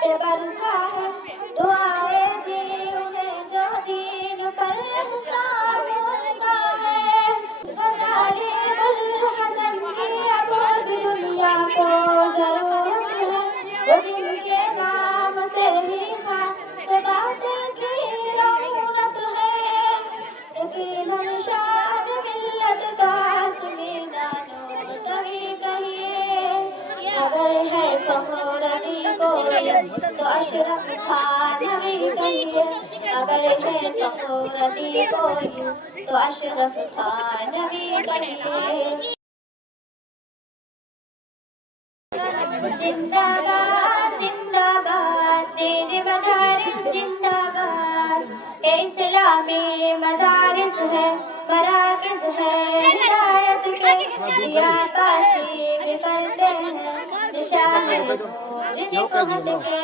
पे बरसा है दुआएं दी उन्हें जो दीन पर हिसाब उनका है। हजारी बुल हसन की अब भी दुनिया को जरूरत है, वो जिनके नाम से ही खास बातें की रौनक है। यकीनन शान मिल्लत का आसमीना नूर तभी कहिए, अगर है फखर अली कोई तो अशरफ खान नबी कहिए। अगर है फखर अली कोई तो अशरफ खान नबी कहिए। जिंदाबाद जिंदाबाद तेरे मदारिस जिंदाबाद, ये इस्लामी मदारिस है मराकिज़ है हिदायत के, जिया पाशी भी करते हैं निशान निकोहत के।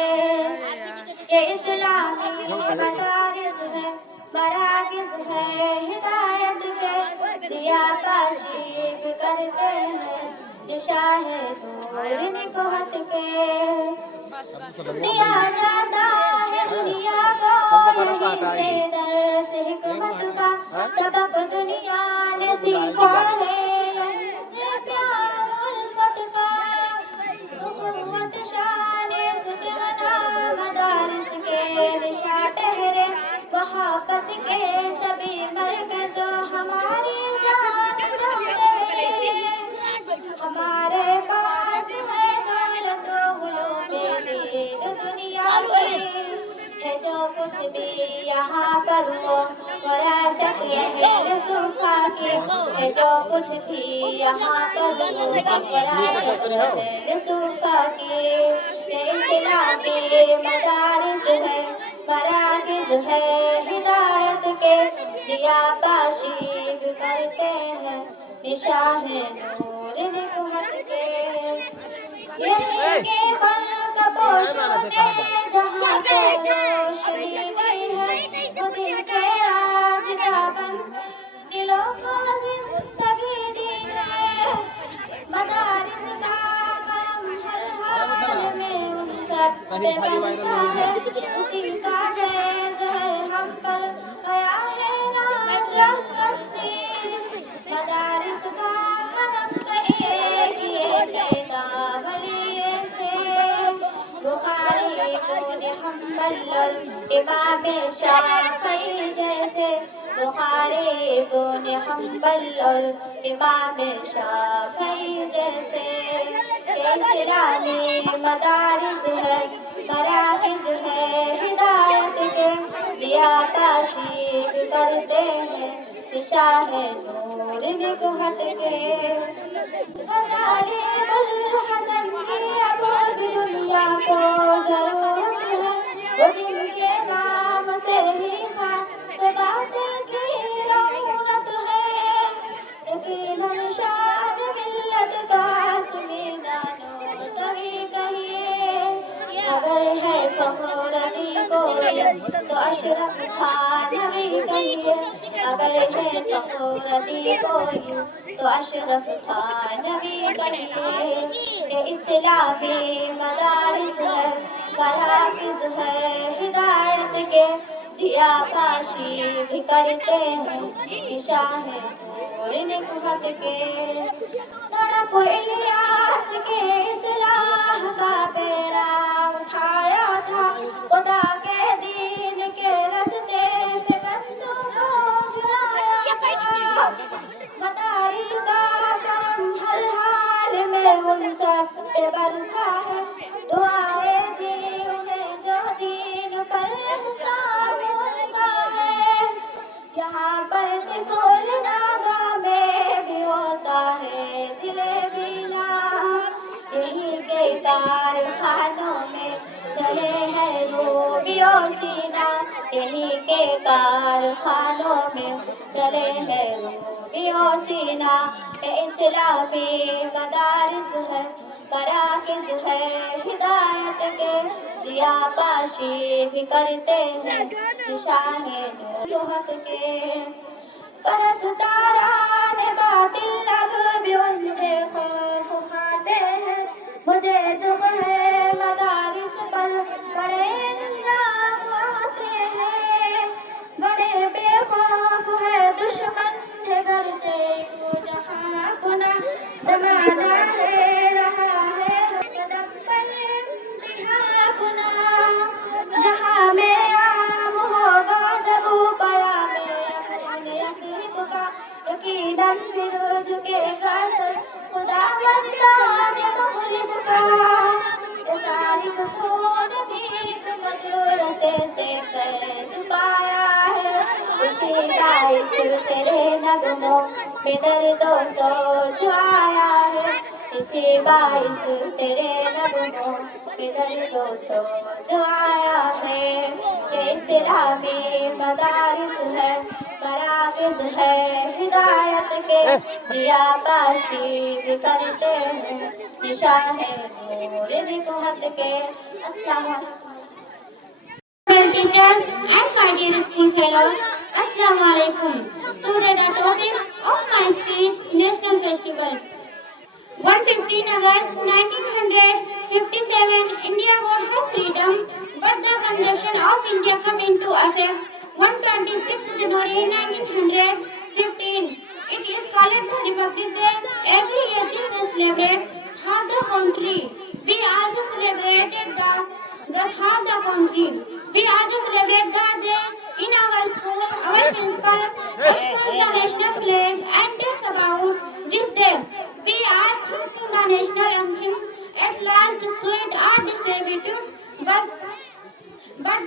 ये इस्लामी मदारिस है मराकिज़ है हिदायत के, जिया पाशी भी करते हैं निशान निकोहत के। दिया जाता है दुनिया को यहीं से दर्स हिकमत का, सबक दुनिया ने सीखा है यहीं से प्यार उल्फत का। उख़्वत शान सुतवना मदारिस के निशा ठहरे, वहाबत के सभी मरकज़ हमारी जान चाहते हैं। हमारे पास है दौलत उलूम दीन दुनिया की, है जो कुछ भी यहाँ पर हो विरासत अहल सूफा की, है जो कुछ भी यहाँ पर हो विरासत अहल सूफा की। ये इस्लामी मदारिस है मराकिज़ है हिदायत के, जिया पाशी भी करते हैं निशान नूर निकोहत के। यहीं के खल्क़ पोशों ने जहाँ को रोशनी दी है, वो दिल के राज का बन दिलों को जिंदगी दी है। मदारिस का करम हर हाल में उन सब पे बरसा है, उसी का फैज़ है हम पर आया है राज अपनी। मदारिस का कदम कहिए किए पैगाम लिए से, बुखारी इब्न हम्बल और इमाम शाफ़ी जैसे, बुखारी इब्न हम्बल और इमाम शाफ़ी जैसे। ये इस्लामी मदारिस है मराकिज़ है हिदायत के, जिया पाशी भी करते हैं निशान नूर निकोहत के। हजारी बुल हसन की अब भी दुनिया को जरूरत है, वो जिनके नाम से ही खास बातें की रौनक है। यकीनन शान मिल्लत का आसमीना नूर तभी कहिए, अगर है फखर अली कोई तो अशरफ खान नबी कहिए। अगर है फखर अली कोई तो अशरफ खान नबी कहिए। ये इस्लामी मदारिस है मराकिज़ है हिदायत के, जिया पाशी भी करते हैं निशान नूर निकोहत के। तड़प इलियास के इस्लाह का बेड़ा उठाया था, खुदा के दीन के रस्ते पे बंदों को झुलाया था। मदारिस का करम हर हाल में उन सब पे बरसा है, दुआएं दी उन्हें जो दीन पर हिसाब उनका है। यहाँ पर तिफुल नागा में भी होता है दिले बीना, यहीं के कारखानों में चले हैं रूबियो सीना, यहीं के कारखानों में चले हैं रूबियो सीना। ये इस्लामी मदारिस है मराकिज़ है हिदायत के, जिया पाशी भी करते हैं निशान निकोहत के। परस्तारान बातिल अब भी उनसे खौफ खाते हैं, मुझे दुख है मदारिस पर تیرے نغموں میں درد و سوز آیا ہے، اسی باعث تیرے نغموں میں درد و سوز آیا ہے۔ یہ اسلامی مدارس ہے، مراکز ہے ہدایت کے، ضیاء پاشی بھی کرتے ہیں نشان نور حکمت کے۔ السلام علیکم teachers and my dear school fellows, Assalamu alaikum. Today the topic of my speech, National Festivals. 115 August 1957, India got her freedom, but the Constitution of India came into effect 126 January 1915. It is called the Republic Day. Every year this day celebrated half the country. We also celebrated the half the country. We also celebrate that day in our school. Our principal unfurls the national flag and tells about this day. We are singing the national anthem. At last, sweet are distributed, but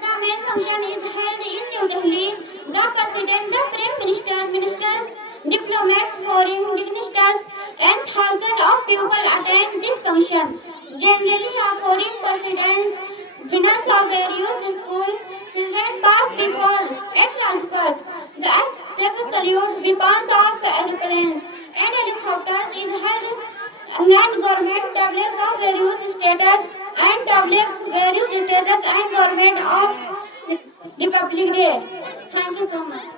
the main function is held in New Delhi. The President, the Prime Minister, ministers, diplomats, foreign dignitaries, and thousands of people attend this function. Generally, a foreign president, winners of various school children pass before at Rajpath. The Aztec salute, weapons of airplanes and helicopters is held, and government tablets of various status and government of Republic Day. Thank you so much.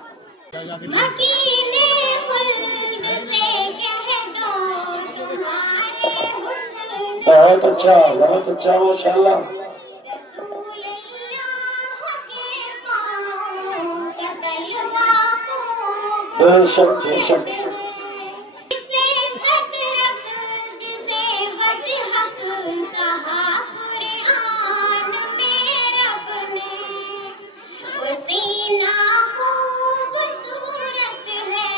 مکینے خلد سے کہہ دو تمہارے حسن، بہت اچھا ماشاءاللہ۔ رسول اللہ کے پاؤں کا تلوا خوب بے شک بے شک۔ جسے صدرک جسے وجہک کہا قرآن میں رب نے، وہ سینہ خوبصورت ہے،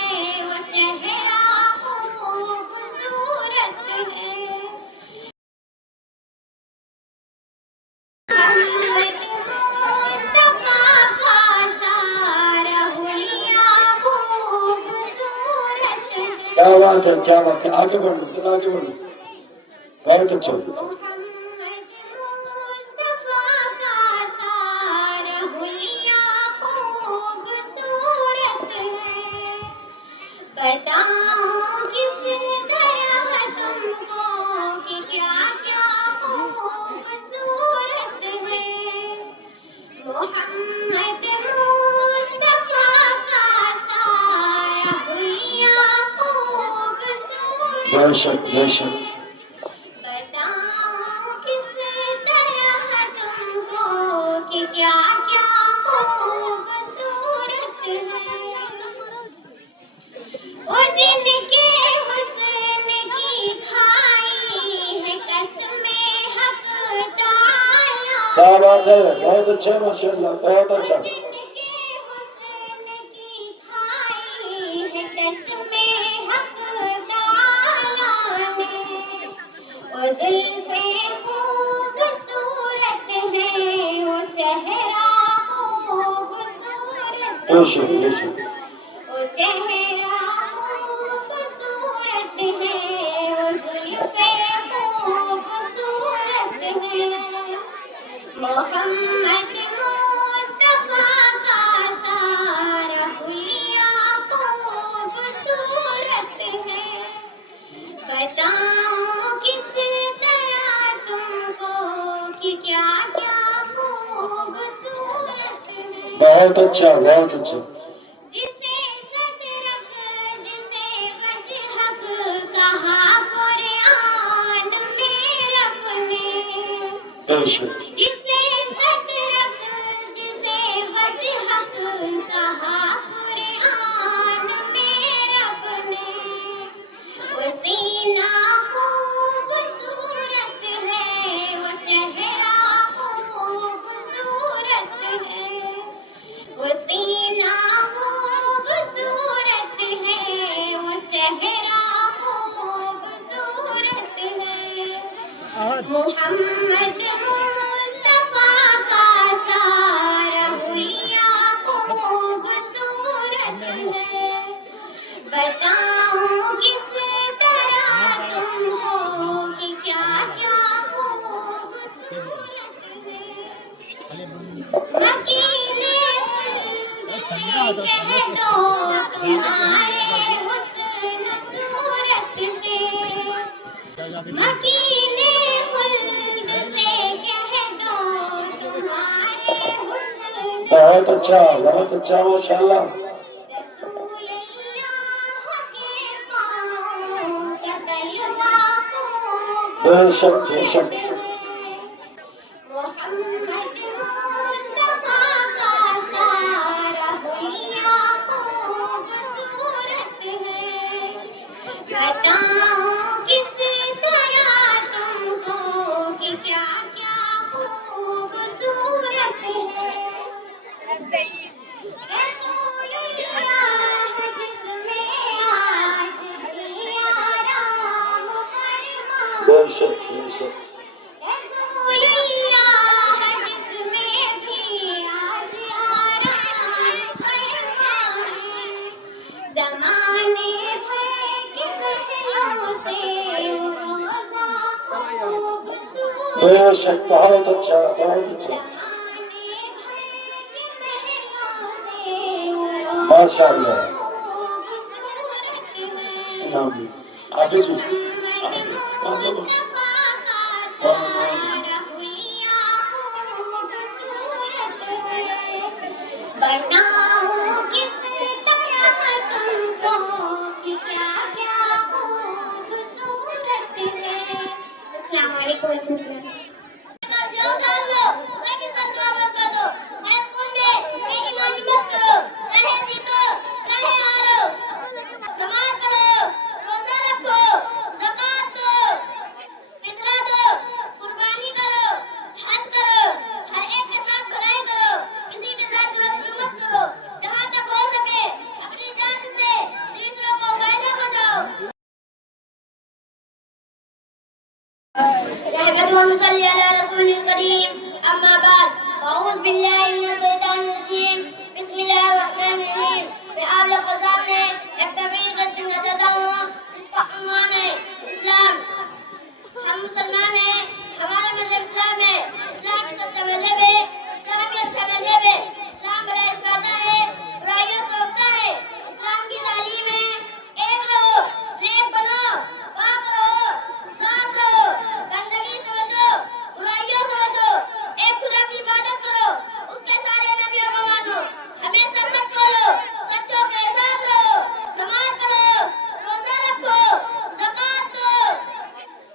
وہ چہرہ خوبصورت ہے۔ محمد مصطفیٰ کا سارا حلیہ خوبصورت ہے۔ کیا بات ہے، آگے بڑھو، ذرا آگے بڑھو، بہت اچھا۔ محمد مصطفیٰ کا سارا حلیہ خوبصورت ہے، بتاؤں کس طرح تم کو کہ کیا کیا خوبصورت ہے۔ محمد مصطفیٰ کا سارا حلیہ خوبصورت بے شک بے شک۔ بتاؤں کس طرح تم کو کہ کیا کیا خوبصورت ہے۔ وہ جن کے حسن کی کھائی ہے قسم حق تعالی، کیا بات ہے، بہت اچھا ماشاءاللہ، بہت اچھا۔ جن کے حسن کی کھائی ہے قسم حق تعالی نے، وہ زلفیں خوبصورت ہیں، وہ چہرہ خوبصورت بے شک بے شک۔ وہ چہرہ خوبصورت ہے، وہ زلفیں خوبصورت ہیں۔ محمد مصطفیٰ کا سارا حلیہ خوبصورت ہے، بتاؤں کس طرح تم کو کہ کیا کیا خوبصورت ہے۔ بہت اچھا بہت اچھا۔ جسے صدرک جسے وجہک کہا قرآن میں رب نے، بے شک۔ جسے صدرک جسے وجہک کہا قرآن میں رب نے، وہ سینہ خوبصورت ہے، وہ چہرہ خوبصورت ہے، وہ سینہ خوبصورت ہے، وہ چہرہ خوبصورت ہے۔ محمد مصطفیٰ کا سارا حلیہ خوبصورت ہے۔ کہہ دو تمہارے حسن صورت سے، مکین خلد سے کہہ دو تمہارے حسن، بہت اچھا ماشاءاللہ. رسول اللہ کے پاؤں کا تلوا بے خوبصورت شک بے شک. ہے، محمد مصطفیٰ کا سارا حلیہ خوبصورت ہے، بتاؤں کس طرح تم کو کہ کیا کیا خوبصورت ہے، رسول اللہ جس میں آج بھی آرام بے فرمائے، شک بے شک. رسول اللہ جس میں بھی آج آرام فرمائے، زمانے بھر کے پہلوں سے وہ روزہ خوبصورت، بے شک بہت اچھا بہت اچھا. زمانے بھر کے پہلوں سے وہ ماشاء روزہ اللہ. خوبصورت ہے، آمین. حافظ جی. محمد مصطفیٰ کا سارا حلیہ خوبصورت ہے، بتاؤں کس طرح تم کو کہ کیا کیا خوبصورت ہے. السلام علیکم ورحمۃ اللہ. نحمده ونصلي على رسول الكريم، أما بعد، أعوذ بالله من الشیطان الرجیم، بسم اللہ الرحمن الرحیم. میں آپ لوگ کے سامنے ایک تقریر پیش کرنا چاہتا ہوں جس کا عنوان ہے اسلام. ہم مسلمان ہیں، ہمارا مذہب اسلام ہے، اسلام ہی سچا مذہب ہے، اسلام ہی اچھا مذہب ہے، اسلام بھلائی سکھاتا ہے، برائیوں سے روکتا ہے. اسلام کی تعلیم ہے ایک رہو، نیک بنو، پاک رہو، صاف رہو، گندگی سے بچو، برائیوں سے بچو، ایک خدا کی عبادت کرو، اس کے سارے نبیوں کو مانو، ہمیشہ سچ بولو، سچوں کے ساتھ رہو، نماز پڑھو، روزہ رکھو، زکوٰۃ دو،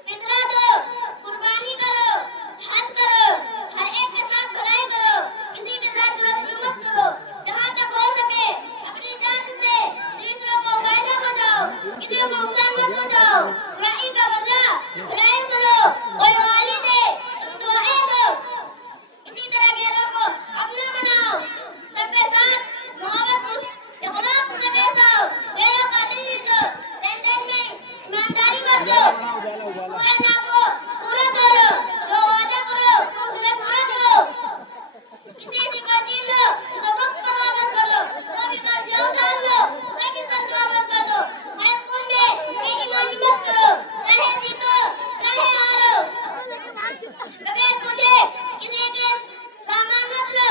فطرہ دو، قربانی کرو، حج کرو، ہر ایک کے ساتھ بھلائی کرو، کسی کے ساتھ برا سلوک مت کرو، جہاں تک ہو سکے اپنی جان سے دوسروں کو فائدہ پہنچاؤ، کسی کو نقصان مت پہنچاؤ، برائی کا بدلہ بھلائی سے لو، کوئی گالی دے تم دعائیں دو، اسی طرح غیروں کو اپنا بناؤ، سب کے ساتھ محبت اخلاق سے پیش آؤ، غیروں کا دل جیتو، لین دین میں ایمانداری برتو، وعدہ کو پورا کرو، جو وعدہ کرو اسے پورا کرو، کسی کو چھین لو اسے وقت پر واپس کر دو، جو بھی قرض اتار لو اسے بھی سچ واپس کر دو، ہر خون میں بے ایمانی مت کرو، چاہے جیتو چاہے ہارو، بغیر پوچھے کسی کے سامان مت لو،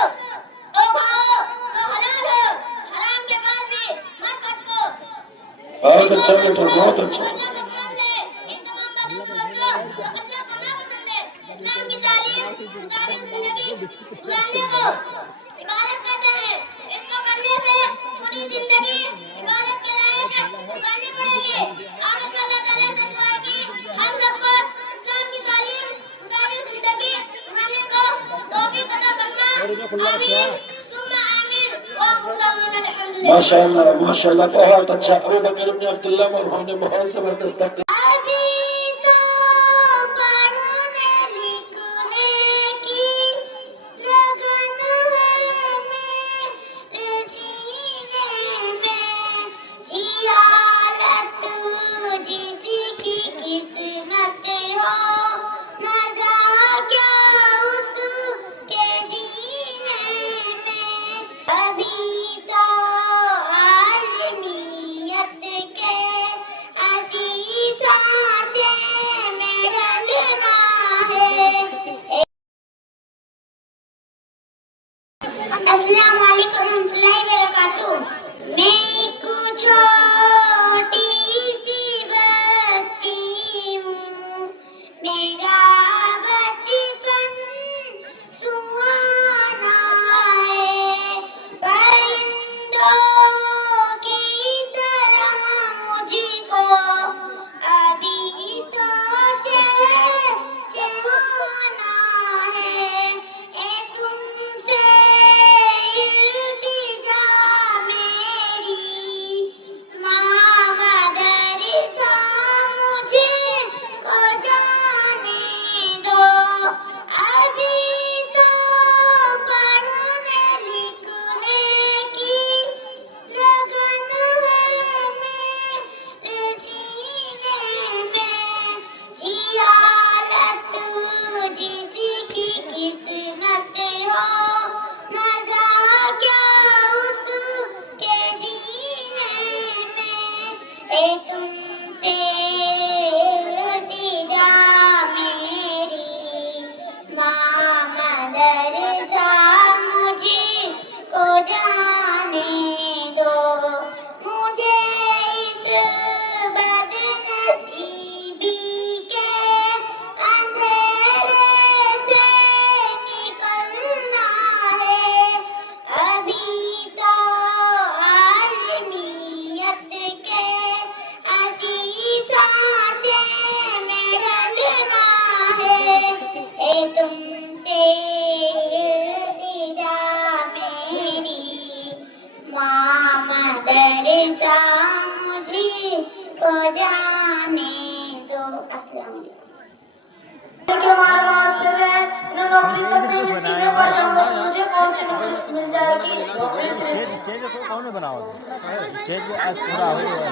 وہ کھاؤ جو حلال ہو، حرام کے پاس بھی مت پھٹکو، بہت اچھا بیٹا بہت اچھا. اللہ کا قرآن ہے، ان تمام باتوں سے بچو جو اللہ کو ناپسند ہے. اسلام کی تعلیم مطابق زندگی گزارنے کو عبادت کہتے ہیں، اس کو کرنے سے پوری زندگی عبادت کے لائق گزارنی پڑے گی. آخر میں اللہ تعالیٰ سے دعا ہے کہ ہم سب کو اسلام کی تعلیم مطابق زندگی گزارنے کو توفیق عطا فرما، آمین ثم آمین. وآخر دعوانا الحمد للہ. ماشاءاللہ بہت اچھا. ابو بکر ابن عبداللہ مرحوم نے بہت زبردست تقریر. ابھی تو پڑھنے لکھنے کی لگن ہے میرے سینے میں، جہالت جس کی قسمت ہو، مزہ کیا اس کے جینے میں. ابھی تو عالمیت کے عزیز को कौन बनाओ स्टेज पे आज पूरा हो गया।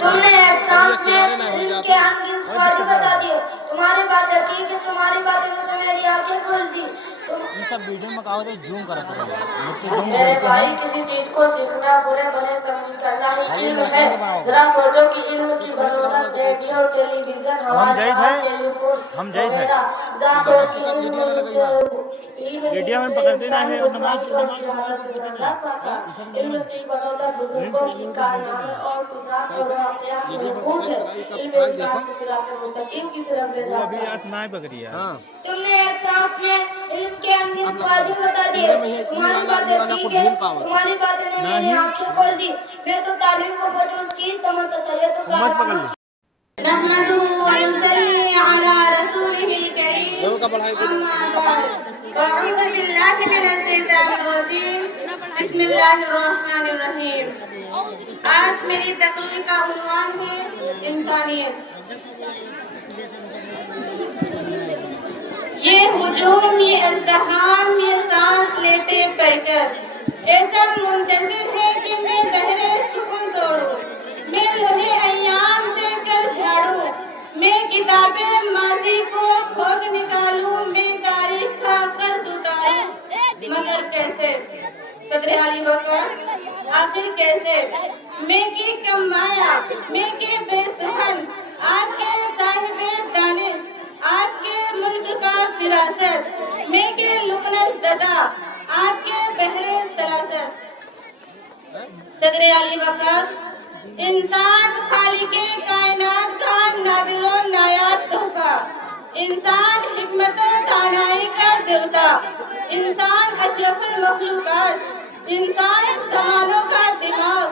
तुमने एक सांस में इनके अनगिनत फायदे बता दिए। तुम्हारी बातें ठीक है, तुम्हारी बातें ने तो मेरी आंखें खोल दी। ये सब वीडियो में कहा तो जूम करा करो। मेरे भाई, किसी चीज को सीखना, बुरे भले कमी करना ही इल्म है। जरा सोचो कि इल्म की बदौलत रेडियो, टेलीविजन, हमारे टेलीफोन वगैरह जातों की मीडिया में पकड़ते ना है इल्म की बदौलत बुजुर्गों की कारनामे और तिजारत और वाक़यात महफूज है। इल्म इंसान को सिरात मुस्तकीम की तरफ ले जाता है। आसमां पकड़ी है। तुमने एक सांस में इल्म के अनगिनत फायदे बता दिए। तुम्हारी बातें ठीक है, तुम्हारी बातें ने मेरी आंखें खोल दी। मैं तो तालीम को फजूल चीज समझता था, ये तो कारनामा। नहमदुहु व नुसल्ली अला रसूलिहिल करीम। अम्मा बाद। अऊज़ु बिल्लाहि मिनश शैतानिर रजीम। बिस्मिल्लाहिर रहमानिर रहीम। आज मेरी तकरीर का उन्वान है इंसानियत। ये हुजूम, ये अज़दहाम, ये सांस लेते पैकर, ये सब मुंतज़िर है कि मैं बहरे सुकून तोड़ूं। मैं लोहे अय्याम से कर झाड़ू, मैं किताबे माज़ी को खोद निकालूं, मैं तारीख का कर्ज उतारूं। मगर कैसे सदर आली वक़ार, आखिर कैसे? मैं की कमाया, मैं के बेसुहन, आपके साहिबे दानिश, आपके मुल्क का फिरासत, मैं के लुकनत ज़दा, आपके बहरे सलासत। सदर आली वक़ार, इंसान खालिके कायनात का नादिरो नायाब तोहफा, इंसान हिकमत दानाई का देवता, इंसान अशरफुल मखलूकात, इंसान ज़मानों का दिमाग,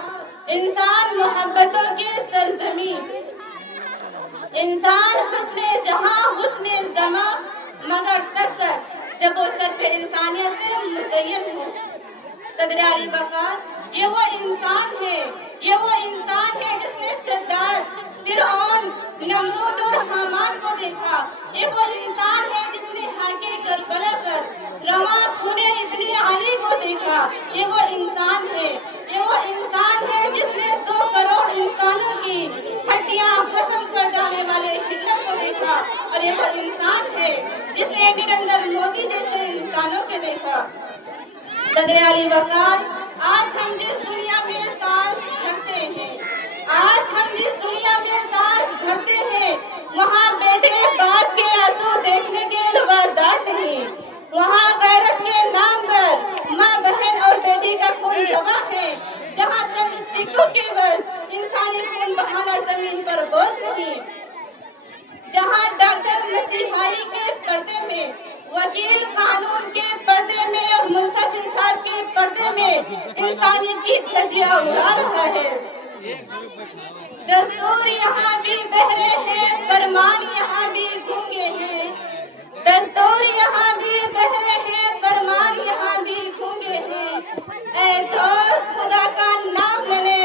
इंसान मोहब्बतों की सरजमी, इंसान हुस्ने जहां हुस्ने ज़मा, मगर तब तक जब वो शर्फ इंसानियत से मुज़य्यन हो। सदर आली वक़ार, ये वो इंसान है, ये वो इंसान है जिसने शद्दाद, फिरौन, नमरूद और हामान को देखा। ये वो इंसान है जिसने हाके करबला पर रवा खूने इब्ने अली को देखा। ये वो इंसान है, ये वो इंसान है जिसने 2 करोड़ इंसानों की हड्डियां खत्म कर डालने वाले हिटलर को देखा। और ये वो इंसान है जिसने नरेंद्र मोदी जैसे इंसानों को देखा। सदर आली वक़ार, आज हम जिस दुनिया में सांस भरते हैं, आज हम जिस दुनिया में सांस भरते हैं, वहाँ बेटे बाप के आंसू देखने के रुबादार नहीं। वहाँ गैरत के नाम पर माँ, बहन और बेटी का खून गवाह है। जहाँ चंद टिक्कों के बस इंसानी खून बहाना जमीन पर बोझ नहीं। जहाँ डॉक्टर मसीहाई के पर्दे में, वकील कानून के पर्दे में और मुंसफ इंसाफ के पर्दे में इंसानियत की धज्जियां उड़ा रहा है। दस्तूर यहाँ भी बहरे हैं, फरमान यहाँ भी गूंगे हैं। दस्तूर यहाँ भी बहरे हैं, फरमान यहाँ भी गूंगे हैं। ऐ दोस्त, खुदा का नाम न ले,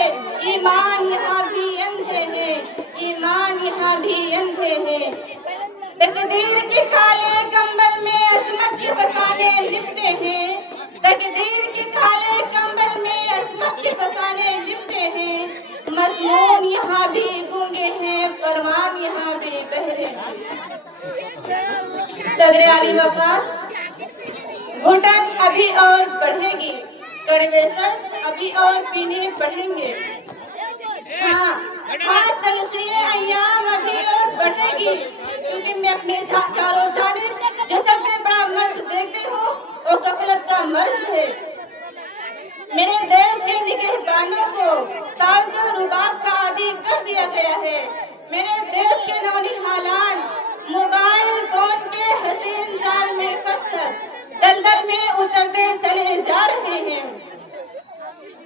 ईमान यहाँ भी अंधे हैं, ईमान यहाँ भी अंधे हैं। तकदीर के काले कंबल में अजमत के फसाने लिपटे हैं। तकदीर के काले कंबल में अजमत के फसाने लिपटे हैं। मज़मून यहाँ भी गूंगे हैं, फरमान यहाँ भी बहरे हैं। सदर आली वक़ार, घुटन अभी और बढ़ेगी, कड़वे सच अभी और पीने पड़ेंगे। हाँ, तलखिए अय्याम अभी और बढ़ेगी, क्योंकि मैं अपने चारों जानिब जो सबसे बड़ा मर्ज देखती हूँ वो गफलत का मर्ज है। मेरे देश के निगहबानों को ताज़ा रुबाब का आदी कर दिया गया है। मेरे देश के नौनिहालान मोबाइल फोन के हसीन जाल में फंसकर दलदल में उतरते चले जा रहे हैं।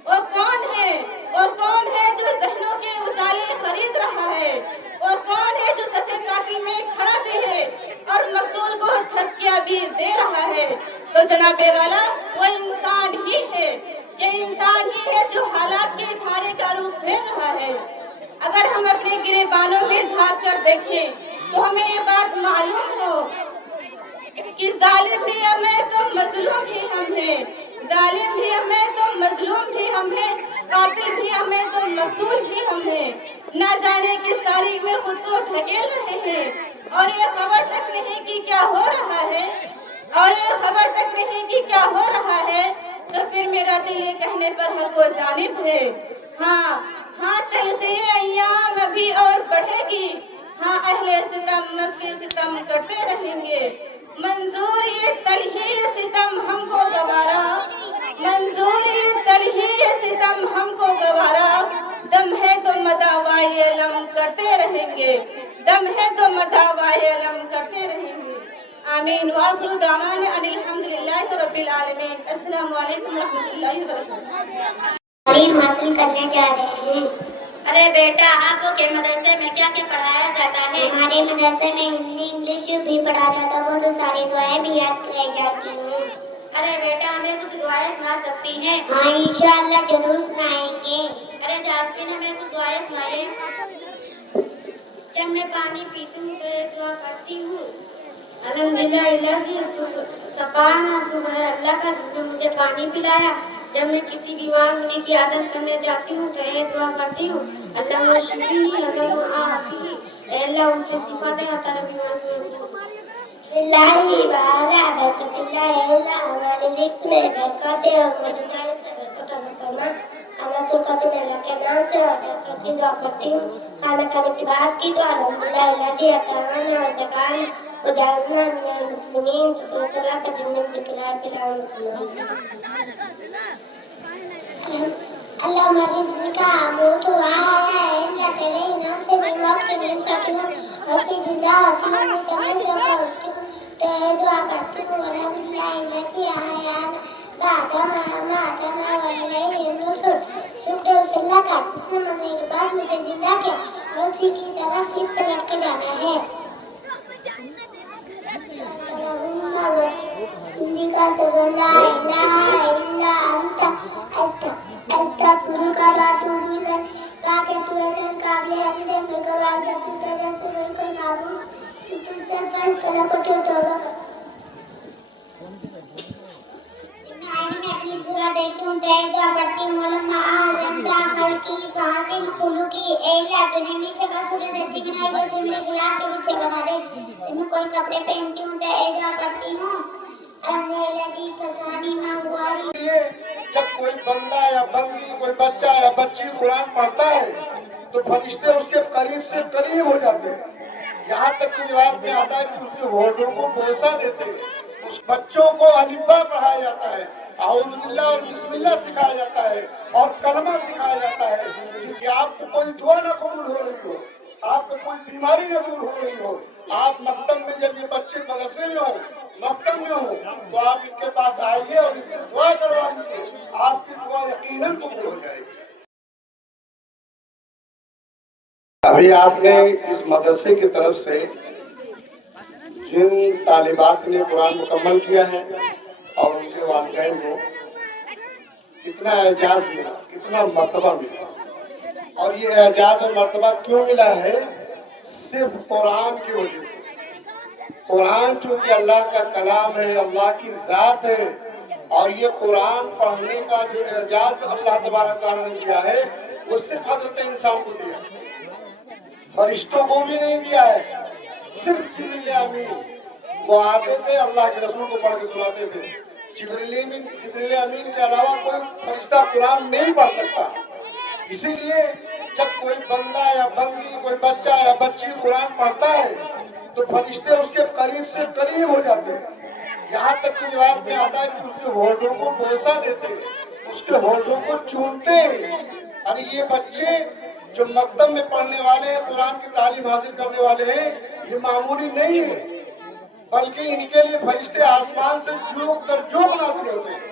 वो कौन है? वो कौन है जो जहनों के उजाले खरीद रहा है? वो कौन है जो सफेद काकी में खड़ा भी है और मकतूल को धमकियां भी दे रहा है? तो जनाबे वाला, वो इंसान ही है। ये इंसान ही है जो हालात के धारे का रूप फेर रहा है। अगर हम अपने गिरेबानों में झांक कर देखें तो हमें ये बात मालूम हो कि जालिम भी हम हैं तो मजलूम भी हम हैं। जालिम भी हम हैं तो मजलूम भी हम हैं, कातिल भी हम हैं तो मकतूल भी हम हैं। ना जाने किस तारीख में खुद को धकेल रहे हैं और ये खबर तक नहीं कि क्या हो रहा है, और ये खबर तक नहीं कि क्या हो रहा है। तो फिर मेरा दिल ये कहने पर हक व जानिब है। हाँ तलखी अय्याम अभी और बढ़ेगी, हाँ अहले सितम मस्के सितम करते रहेंगे। मंजूर ये तलही सितम हमको गवारा, मंजूर ये तलही सितम हमको गवारा। दम है तो मदावाए अलम करते रहेंगे, दम है तो मदावाए अलम करते रहेंगे। आमीन। वाखिरु दावाना अनिल हम्दुलिल्लाहि रब्बिल आलमीन। अस्सलामु अलैकुम रहमतुल्लाहि व बरकातुहू। तालीम हासिल करने जा रहे हैं। अरे बेटा, आपके मदरसे में क्या क्या पढ़ाया जाता है? हमारे मदरसे में हिंदी इंग्लिश भी पढ़ा जाता है, वो तो सारी दुआएं भी याद कराई जाती हैं। अरे बेटा, हमें कुछ दुआएं सुना सकती हैं? हाँ इंशाअल्लाह जरूर सुनाएंगे। अरे जास्मीन, हमें कुछ दुआएं सुनाइए। जब मैं पानी पीती हूँ तो ये दुआ करती हूँ, अल्हम्दुलिल्लाह इलाजी सकाना सुबह अल्लाह का जिसने मुझे पानी पिलाया। जब मैं किसी बीमार होने की आदत करने जाती हूँ तो ये दुआ करती हूँ, अल्लाह शिफी अल्लाह आफी, अल्लाह उसे शिफा दे अता बीमार में। लाही बारा बरकतुल्लाह अल्लाह हमारे रिस्क में बरकत दे और मुझे जाने से बरकत अता फरमा। हमें सुरकत में अल्लाह के नाम से ऑर्डर करके दुआ करती हूँ। खाने खाने की बात की तो अल्हम्दुलिल्लाह इलाजी अताना व ज़कान वजालना मिनल मुस्लिमीन। शुक्र का जिंदगी जिकरार पिलाओ अल्लाह हमारी जिंदगी का बहुत हुआ है, अल्लाह तेरे नाम से मैं मौत के दिन करती हूँ और फिर जिंदा होती हूँ, मैं जन्नत से होती हूँ तो ये दुआ करती हूँ अल्हम्दुलिल्लाह इलाजी आयाना शुक्र अल्लाह का जिसने मरने के बाद मुझे जिंदा किया और उसी की तरफ फिर पलट के जाना है। इंदिका सल्ला इलाहा इल्ला अंता अस्तगफिरुका व अतूबु इलैक। ताकि तू ऐसे काबिल हमदे में गवाह तू तेरे से बिल्कुल मालूम तुझसे फर्ज तेरा को तौबा कर। मैं अपनी सूरत देखती हूँ, दुआ पढ़ती हूँ, लम्मा आज़मता खल्की फासिन खुलुकी। ए अल्लाह तूने मेरी शक्ल सूरत अच्छी बनाई, बस मेरे गुलाब के पीछे बना दे। जब मैं कोई कपड़े पहनती हूँ तो दुआ पढ़ती हूँ, कसानी मांगवारी। जब कोई बंदा या बंदी, कोई बच्चा या बच्ची कुरान पढ़ता है तो फरिश्ते उसके करीब से करीब हो जाते हैं। यहाँ तक कि रिवायत में आता है कि उसके होठों को बोसा देते हैं। उस बच्चों को अलिफ्बा पढ़ाया जाता है, आऊज़ु बिल्लाह और बिस्मिल्लाह सिखाया जाता है और कलमा सिखाया जाता है। जिससे आपको कोई दुआ न कबूल हो रही हो, आपको कोई बीमारी न दूर हो रही हो, आप मकतब में जब ये बच्चे मदरसे में हो, मकतब में हो, तो आप इनके पास आइए और इनसे दुआ करवा लीजिए, आपकी दुआ यकीनन कबूल हो जाएगी। अभी आपने इस मदरसे की तरफ से जिन तालिबात ने कुरान मुकम्मल किया है और उनके वालिदैन को कितना एजाज मिला, कितना मर्तबा मिला, और ये एजाज और मर्तबा क्यों मिला है? सिर्फ कुरान की वजह से। कुरान चूंकि अल्लाह का कलाम है, अल्लाह की जात है, और ये कुरान पढ़ने का जो एजाज अल्लाह तबारक तआला ने दिया है वो सिर्फ हजरत इंसान को दिया, फरिश्तों को भी नहीं दिया है। सिर्फ जिब्रील अमीन वो आते थे, अल्लाह के रसूल को पढ़ के सुनाते थे। जिब्रील अमीन के अलावा कोई फरिश्ता कुरान नहीं पढ़ सकता। इसीलिए जब कोई बंदा या बंदी, कोई बच्चा या बच्ची कुरान पढ़ता है तो फरिश्ते उसके करीब से करीब हो जाते हैं। यहाँ तक कि रिवायत में आता है कि उसके होठों को बोसा देते हैं, उसके होठों को चूमते हैं। अरे ये बच्चे जो मकतब में पढ़ने वाले हैं, कुरान की तालीम हासिल करने वाले हैं, ये मामूली नहीं है, बल्कि इनके लिए फरिश्ते आसमान से जोक दर जोक नाज़िल होते हैं,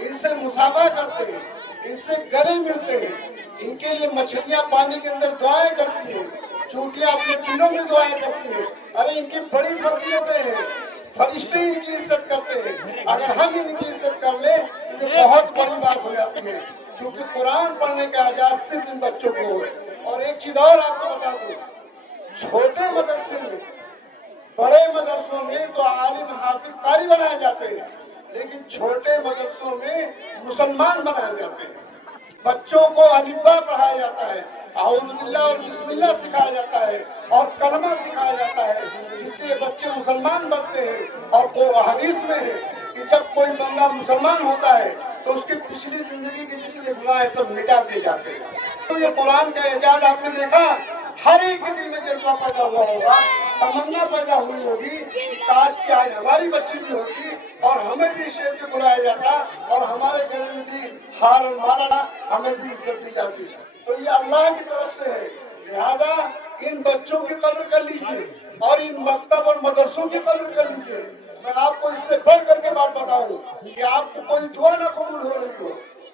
इनसे मुसाफा करते हैं, इनसे गले मिलते हैं, इनके लिए मछलियां पानी के अंदर दुआएं करती हैं, चूटियां अपने पिनों में दुआएं करती हैं। अरे इनकी बड़ी फजीलतें हैं, फरिश्ते इनकी इज्जत करते हैं। अगर हम इनकी इज्जत कर ले तो ये बहुत बड़ी बात हो जाती है, क्योंकि कुरान पढ़ने का एजाज सिर्फ इन बच्चों को है। और एक चीज और आपको बता दूं, छोटे मदरसे में, बड़े मदरसों में तो आलिम हाफिज कारी बनाए जाते हैं, लेकिन छोटे मदरसों में मुसलमान बनाए जाते हैं। बच्चों को अलिब्बा पढ़ाया जाता है, आउज़ुबिल्लाह और बिस्मिल्लाह सिखाया जाता है और कलमा सिखाया जाता है, जिससे बच्चे मुसलमान बनते हैं। और वो हदीस में है कि जब कोई बंदा मुसलमान होता है तो उसकी पिछली जिंदगी के जितने गुनाह हैं सब मिटा दिए जाते हैं। तो ये कुरान का एजाज आपने देखा, हर एक के दिल में जज्बा पैदा हुआ होगा, तमन्ना पैदा हुई होगी कि काश की आज हमारी बच्ची भी होती और हमें भी शेर पे बुलाया जाता और हमारे घर में भी हार और माला हमें भी इज्जत दी जाती। तो ये अल्लाह की तरफ से है, लिहाजा इन बच्चों की कदर कर लीजिए और इन मकतब और मदरसों की कदर कर लीजिए। मैं आपको इससे बढ़ करके बात बताऊं कि आपको कोई दुआ ना कबूल हो रही हो,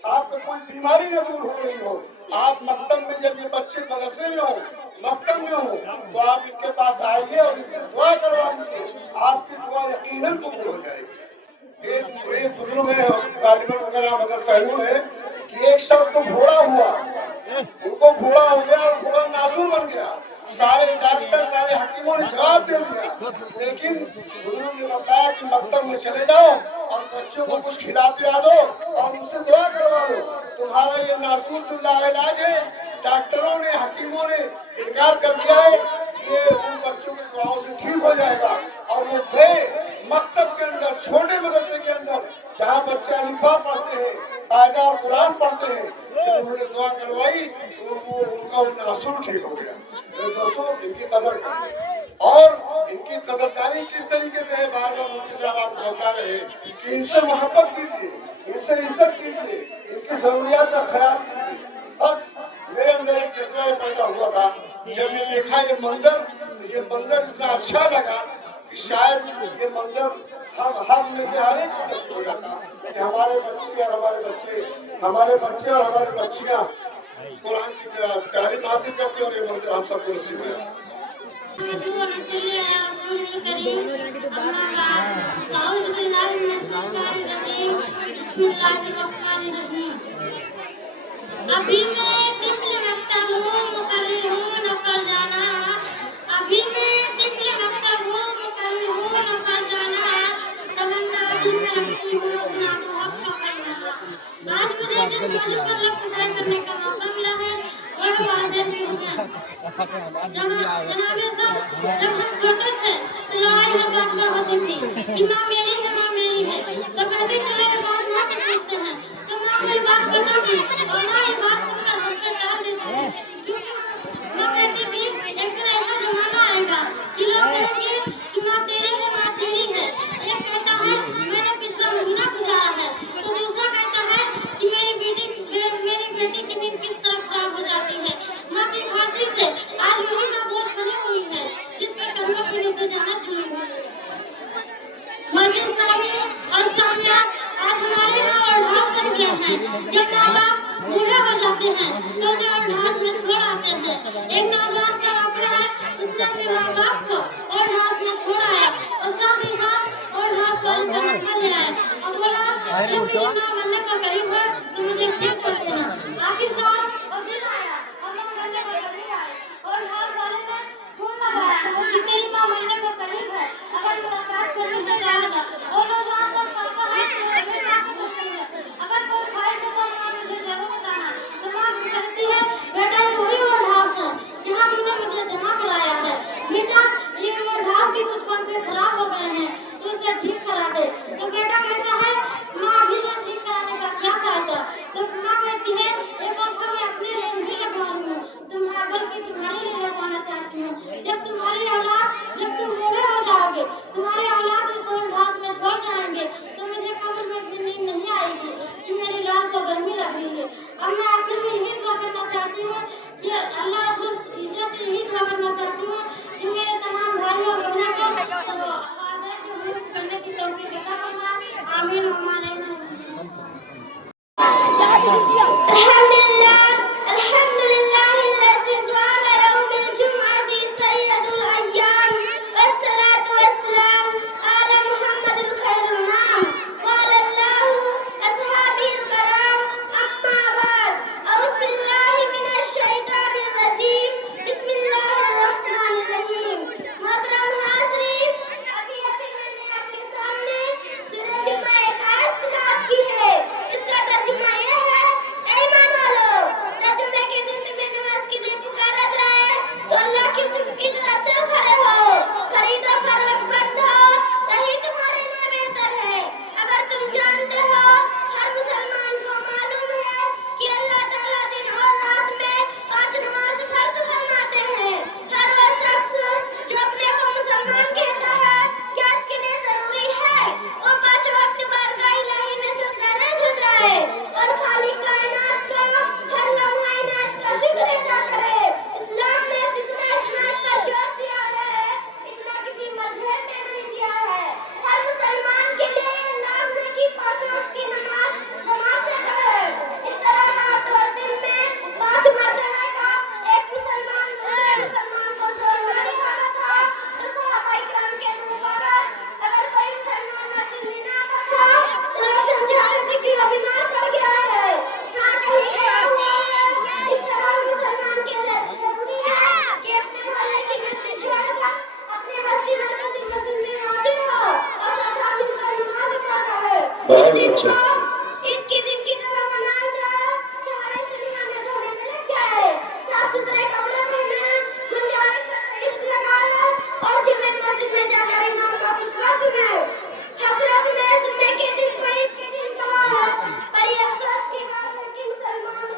आपको कोई बीमारी न दूर हो रही हो, आप मकतब में जब ये बच्चे मदरसे में हो, मकतब में हो, तो आप इनके पास आइए और इनसे दुआ करवा लीजिए, आपकी दुआ यकीनन कबूल हो जाएगी। एक बुजुर्ग है, गालिबन उनका नाम हज़रत सहनून है, कि एक शख्स को घोड़ा हुआ, उनको घोड़ा हो गया और घोड़ा नासूर बन गया। सारे डॉक्टर सारे हकीमों ने जवाब दे दिया, लेकिन बुजुर्ग ने बताया कि मकतब में चले जाओ और बच्चों को कुछ खिला पिला दो और उनसे दुआ करवा दो, तुम्हारा ये नासूर जो लाइलाज है डॉक्टरों ने हकीमों ने इनकार कर दिया है, ये उन बच्चों की दुआओं से ठीक हो जाएगा। और वो गए मकतब के अंदर, छोटे मदरसे के अंदर, जहाँ बच्चे अलिफ्बा पढ़ते हैं, कायदा और कुरान पढ़ते हैं, जब उन्होंने दुआ करवाई तो उनका नासूर ठीक हो गया। दोस्तों, इनकी कदर करें और इनकी कदरदानी किस तरीके से है, बार बार मुफ्ती साहब आप बता रहे हैं कि इनसे मोहब्बत कीजिए, इनसे इज्जत कीजिए, इनकी जरूरियात का ख्याल कीजिए। बस मेरे अंदर एक जज्बा पैदा हुआ था, जब ये देखा ये मंजर इतना अच्छा लगा कि शायद ये मंजर हम में से हर एक को नसीब हो जाता कि हमारे बच्चे और हमारे बच्चियां कुरान की तालीम हासिल करके और ये मंजर हम सबको नसीब हो जाता। अभी मैं तिफल मकतब हूँ, मुकर्रिर हूँ नफर जाना। अभी मैं तिफल मकतब हूँ, मुकर्रिर हूँ नफर जाना। तमन्ना दिल में रखती हूँ, सुना दो हक का फरमाना। आज मुझे जिस मौजूद पर रब गुज़ार करने का मौका मिला है, वो हाजिर भी हूँ। जनाबे साहब, जब हम छोटे थे तो लड़ाई हर बात पर होती थी कि माँ मेरी है, माँ मेरी है। तो कहते चले बात माँ से पूछते हैं, तो माँ मेरी बात बताती और माँ ये बात सुनकर हंसकर टाल देते हैं, क्योंकि माँ कहती थी एक दिन ऐसा जमाना आएगा कि लोग कहेंगे कि माँ तेरी है, माँ तेरी है। एक कहता है मैंने पिछला महीना गुजारा है, तो दूसरा कहता है कि मेरी बेटी की नींद किस तरह खराब हो जाती है। माँ की खांसी से आज वही माँ बोझ बनी हुई है जिसके कंधों के नीचे जन्नत जुड़ी हुई है। मस्जिद सामी और सामिया आज हमारे यहाँ अरदास बन गए हैं। जब माँ बाप बूढ़े हो जाते हैं तो उन्हें अरदास में छोड़ आते हैं। एक नौजवान का वाक़या है, उसने अपने माँ बाप को अरदास में छोड़ आया और साथ ही साथ अरदास वाले का नंबर ले आया और बोला जब तुम माँ बनने का करीब हो तो मुझे फोन कर देना। आखिरकार वो दिन आया और माँ बनने का करीब आए और अरदास वाले ने फोन लगाया कि तेरी माँ बनने का करीब है, अगर मुलाकात करनी है जाएगा। और नौजवान सब सबका हाथ जोड़ के माँ से पूछते हैं अगर कोई ख्वाहिश है तो माँ मुझे जरूर बताना। तो माँ कहती है बेटा ये वही अरदास है जहाँ तूने मुझे जमा कराया है। बेटा ये अरदास के कुछ पंक्ति खराब हो गए हैं तो इसे ठीक करा दे। तो बेटा कहता है माँ अभी से ठीक कराने का क्या फायदा। तो माँ कहती है एक पंखा मैं अपने लिए नहीं लगवाऊँ हूँ, बल्कि तुम्हारे लिए लगवाना चाहती हूँ। जब तुम्हारी औलाद जब तुम बूढ़े हो जाओगे तुम्हारे बहुत अच्छा। ईद के दिन की तरह मनाया जाए, सारे सिनेमा में धोने में लग जाए, साफ सुथरे कपड़े पहने, गुंजाइश है ईद लगाए और जुम्मे मस्जिद में जाकर इमाम का खुतबा सुने। हजरत ने जुम्मे के दिन को ईद के दिन कहा है। बड़ी अफसोस की बात है कि मुसलमान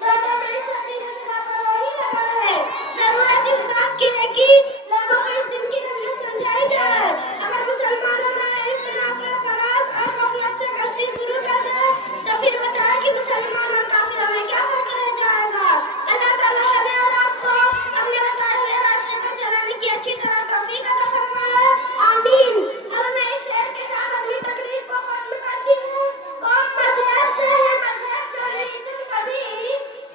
ज्यादा बड़ी सच्ची से लापरवाही लगा है। जरूरत इस बात की है कि लोगों को इस दिन की अहमियत समझाई जाए। अगर मुसलमानों ने इस दिन अपने फराज और गफलत से कश्ती शुरू कर दे तो फिर बताए कि मुसलमान और काफिर में क्या फर्क रह जाएगा। अल्लाह ताला हमें और आपको अपने बताए हुए रास्ते पर चलाने की अच्छी तरह तौफीक अता फरमाए, आमीन। अब मैं इस शेर के साथ अपनी तकरीर को खत्म करती हूँ। कौम मजहब से है मजहब जो नहीं तुम कभी,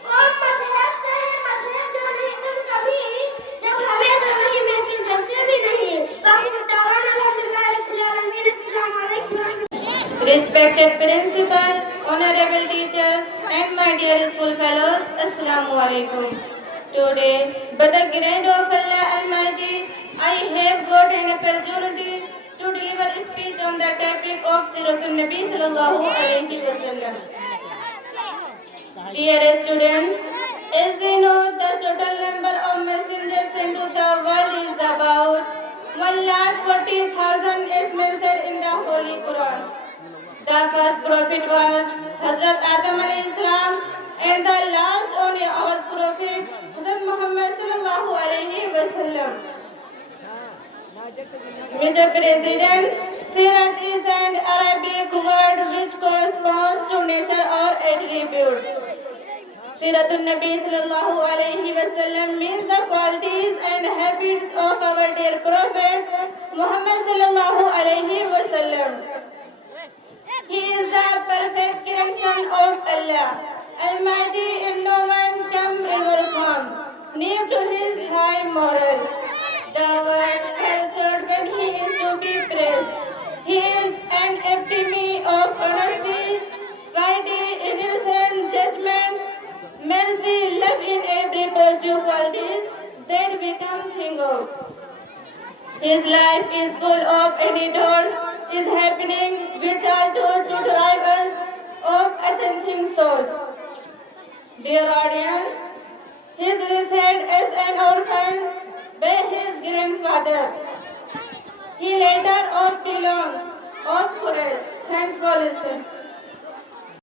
कौम मजहब से है मजहब जो नहीं तुम कभी, जब हमें जो नहीं महफिल जलसे भी नहीं। बाकी दावाना अल्हम्दुलिल्लाह रब्बिल आलमीन। अस्सलामु अलैकुम। Respected principal, honorable teachers, and my dear school fellows, Assalamu alaikum. Today, by the grace of Allah Almighty, I have got an opportunity to deliver a speech on the topic of Siratun Nabi sallallahu alaihi wasallam. Dear students, as we know, the total number of messengers sent to the world is about 1,40,000 as mentioned in the Holy Quran. The first prophet was Hazrat Adam alayhi salam, and the last only was prophet Hazrat Muhammad sallallahu alayhi wasallam. Mr. President, Sirat is an Arabic word which corresponds to nature or attributes. Siratun Nabi sallallahu alayhi wasallam means the qualities and habits of our dear prophet Muhammad sallallahu alayhi wasallam. He is the perfect creation of Allah Almighty, and no one can ever come near to his high morals. The word fell short when he is to be praised. He is an epitome of honesty, piety, innocence, judgment, mercy, love in every positive qualities that we can think of. His life is full of anecdotes, is happening which are told to drive us of authentic souls. Dear audience, he resided as an orphan by his grandfather. He later belonged of Quraysh. Thanks for listening.